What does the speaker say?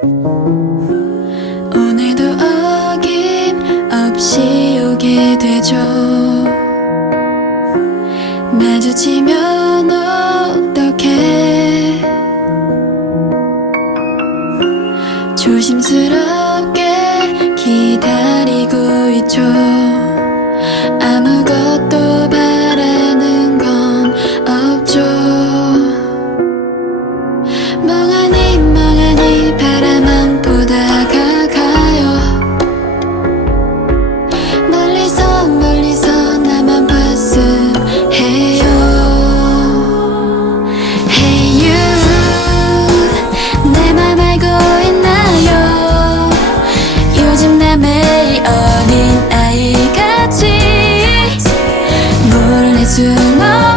오늘도 어김없이 오게 되죠. 마주치면 어떡해. 조심스럽게 기다리고 있죠. 아무것도 to know